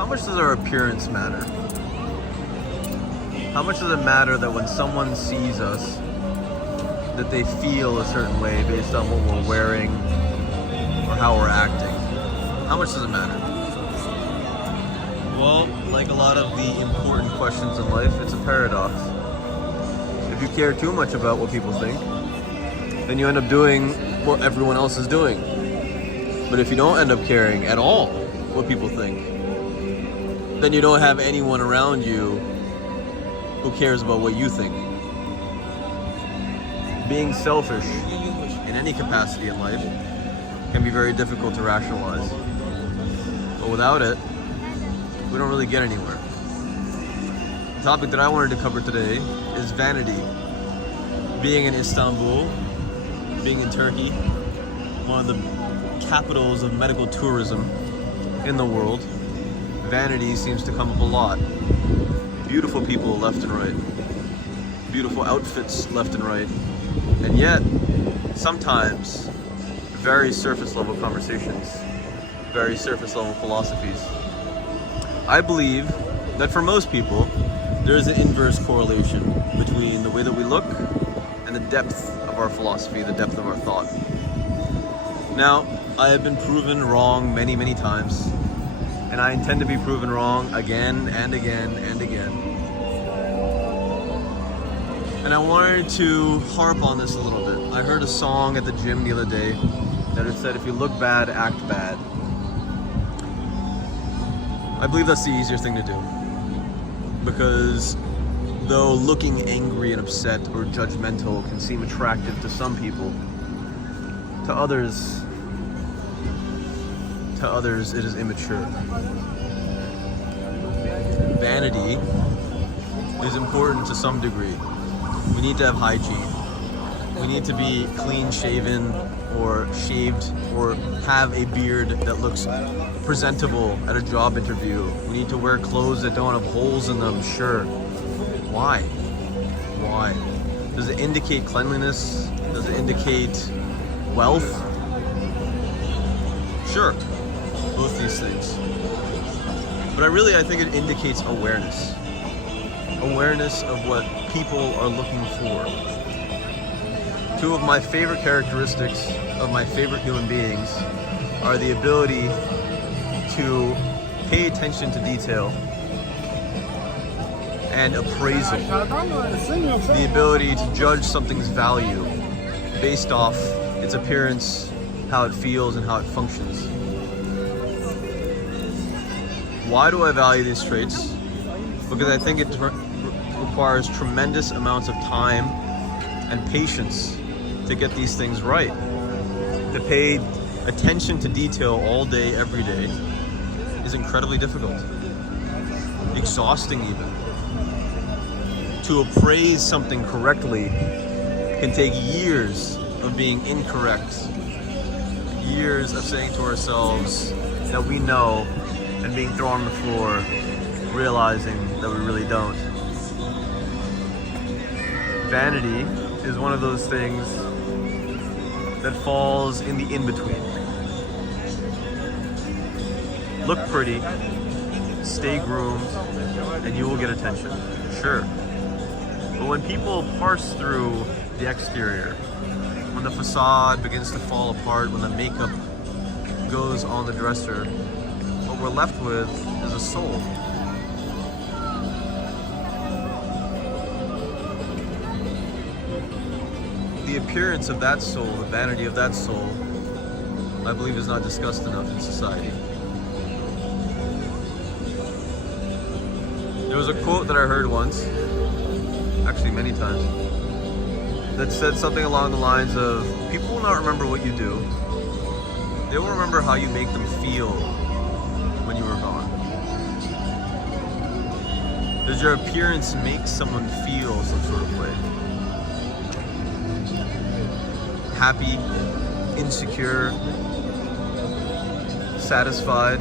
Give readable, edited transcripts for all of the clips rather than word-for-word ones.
How much does our appearance matter? How much does it matter that when someone sees us, that they feel a certain way based on what we're wearing or how we're acting? How much does it matter? Well, like a lot of the important questions in life, it's a paradox. If you care too much about what people think, then you end up doing what everyone else is doing. But if you don't end up caring at all what people think, then you don't have anyone around you who cares about what you think. Being selfish in any capacity in life can be very difficult to rationalize. But without it, we don't really get anywhere. The topic that I wanted to cover today is vanity. Being in Istanbul, being in Turkey, one of the capitals of medical tourism in the world, vanity seems to come up a lot. Beautiful people left and right. Beautiful outfits left and right. And yet, sometimes, very surface level conversations, very surface level philosophies. I believe that for most people, there is an inverse correlation between the way that we look and the depth of our philosophy, the depth of our thought. Now, I have been proven wrong many, many times, and I intend to be proven wrong again and again and again. And I wanted to harp on this a little bit. I heard a song at the gym the other day that it said, if you look bad, act bad. I believe that's the easier thing to do. Because though looking angry and upset or judgmental can seem attractive to some people, to others it is immature. Vanity is important to some degree. We need to have hygiene. We need to be clean shaven or shaved or have a beard that looks presentable at a job interview. We need to wear clothes that don't have holes in them, sure. Why? Why? Does it indicate cleanliness? Does it indicate wealth? Sure, both these things. But I think it indicates awareness. Awareness of what people are looking for. Two of my favorite characteristics of my favorite human beings are the ability to pay attention to detail and appraisal. The ability to judge something's value based off its appearance, how it feels, and how it functions. Why do I value these traits? Because I think it requires tremendous amounts of time and patience to get these things right. To pay attention to detail all day, every day is incredibly difficult. Exhausting even. To appraise something correctly can take years of being incorrect. Years of saying to ourselves that we know and being thrown on the floor, realizing that we really don't. Vanity is one of those things that falls in the in-between. Look pretty, stay groomed, and you will get attention, sure. But when people parse through the exterior, when the facade begins to fall apart, when the makeup goes on the dresser, what we're left with is a soul. The appearance of that soul, the vanity of that soul, I believe is not discussed enough in society. There was a quote that I heard once, actually many times, that said something along the lines of, people will not remember what you do, they will remember how you make them feel when you are gone. Does your appearance make someone feel some sort of way? Happy, insecure, satisfied,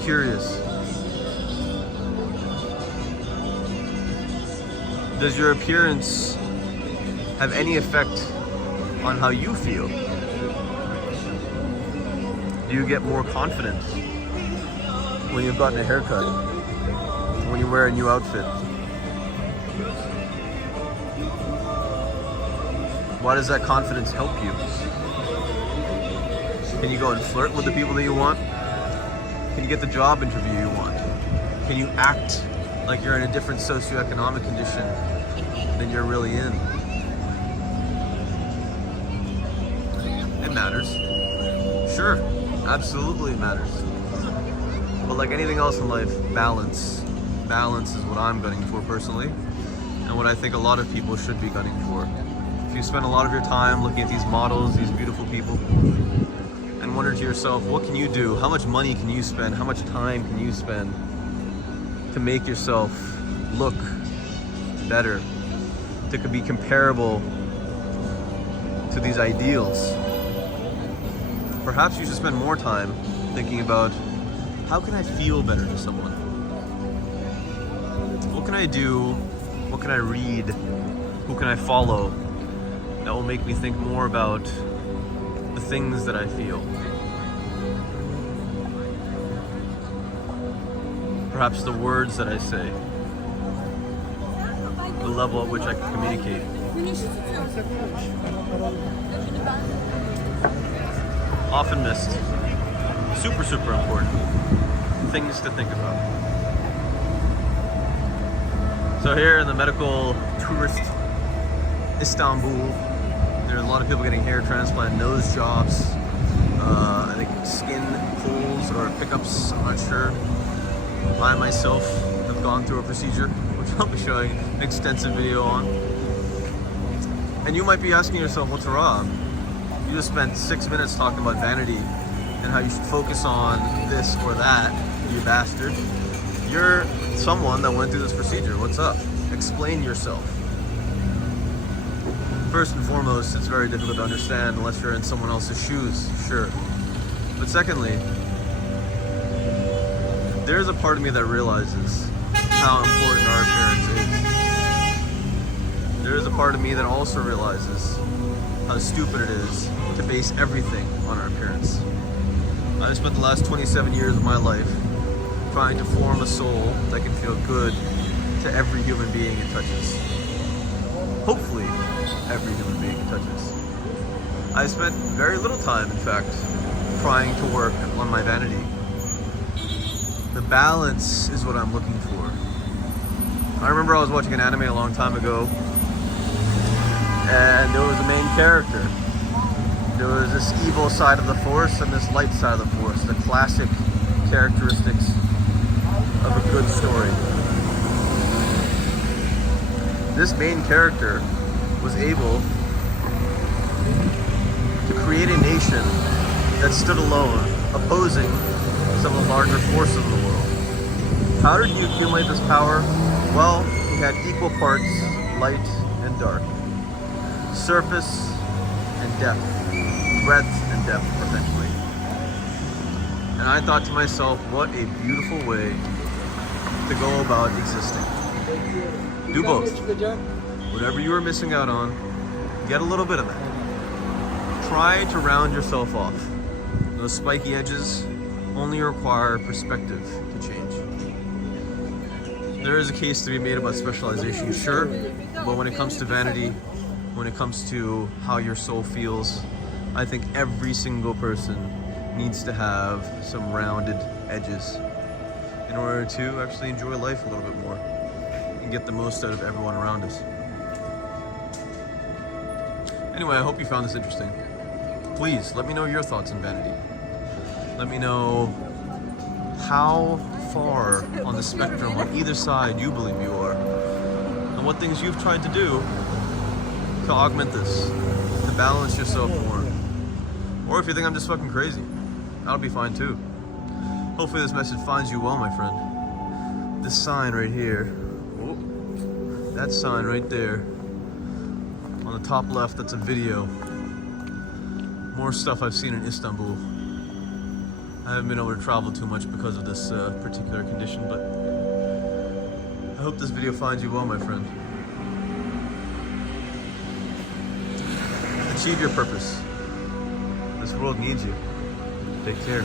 curious? Does your appearance have any effect on how you feel? Do you get more confident? when you've gotten a haircut, when you wear a new outfit? Why does that confidence help you? Can you go and flirt with the people that you want? Can you get the job interview you want? Can you act like you're in a different socioeconomic condition than you're really in? It matters. Sure, absolutely it matters. But like anything else in life, balance. Balance is what I'm gunning for personally, and what I think a lot of people should be gunning for. If you spend a lot of your time looking at these models, these beautiful people, and wonder to yourself, what can you do? How much money can you spend? How much time can you spend to make yourself look better, to be comparable to these ideals? Perhaps you should spend more time thinking about, how can I feel better to someone? What can I do? What can I read? Who can I follow that will make me think more about the things that I feel? Perhaps the words that I say, the level at which I can communicate. Often missed. Super, super important. Things to think about. So here in the medical tourist Istanbul, there's a lot of people getting hair transplant, nose jobs, I think skin pulls or pickups, I'm not sure. I myself have gone through a procedure, which I'll be showing an extensive video on. And you might be asking yourself, what's wrong? You just spent 6 minutes talking about vanity and how you should focus on this or that, you bastard. You're someone that went through this procedure. What's up? Explain yourself. First and foremost, it's very difficult to understand unless you're in someone else's shoes, sure. But secondly, there's a part of me that realizes how important our appearance is. There is a part of me that also realizes how stupid it is to base everything on our appearance. I've spent the last 27 years of my life trying to form a soul that can feel good to every human being it touches. Hopefully, every human being it touches. I spent very little time, in fact, trying to work on my vanity. The balance is what I'm looking for. I remember I was watching an anime a long time ago, and there was a main character. There was this evil side of the force and this light side of the force, the classic characteristics of a good story. This main character was able to create a nation that stood alone, opposing some of the larger forces of the world. How did he accumulate this power? Well, he had equal parts light and dark, surface and depth, breadth and depth, essentially. And I thought to myself, what a beautiful way to go about existing. Do both. Whatever you are missing out on, get a little bit of that. Try to round yourself off. Those spiky edges only require perspective to change. There is a case to be made about specialization, sure, but when it comes to vanity, when it comes to how your soul feels, I think every single person needs to have some rounded edges in order to actually enjoy life a little bit more and get the most out of everyone around us. Anyway, I hope you found this interesting. Please, let me know your thoughts on vanity. Let me know how far on the spectrum on either side you believe you are, and what things you've tried to do to augment this, to balance yourself more. Or if you think I'm just fucking crazy, that'll be fine too. Hopefully this message finds you well, my friend. This sign right here, that sign right there, on the top left, that's a video. More stuff I've seen in Istanbul. I haven't been able to travel too much because of this particular condition, but I hope this video finds you well, my friend. Achieve your purpose. This world needs you. Take care.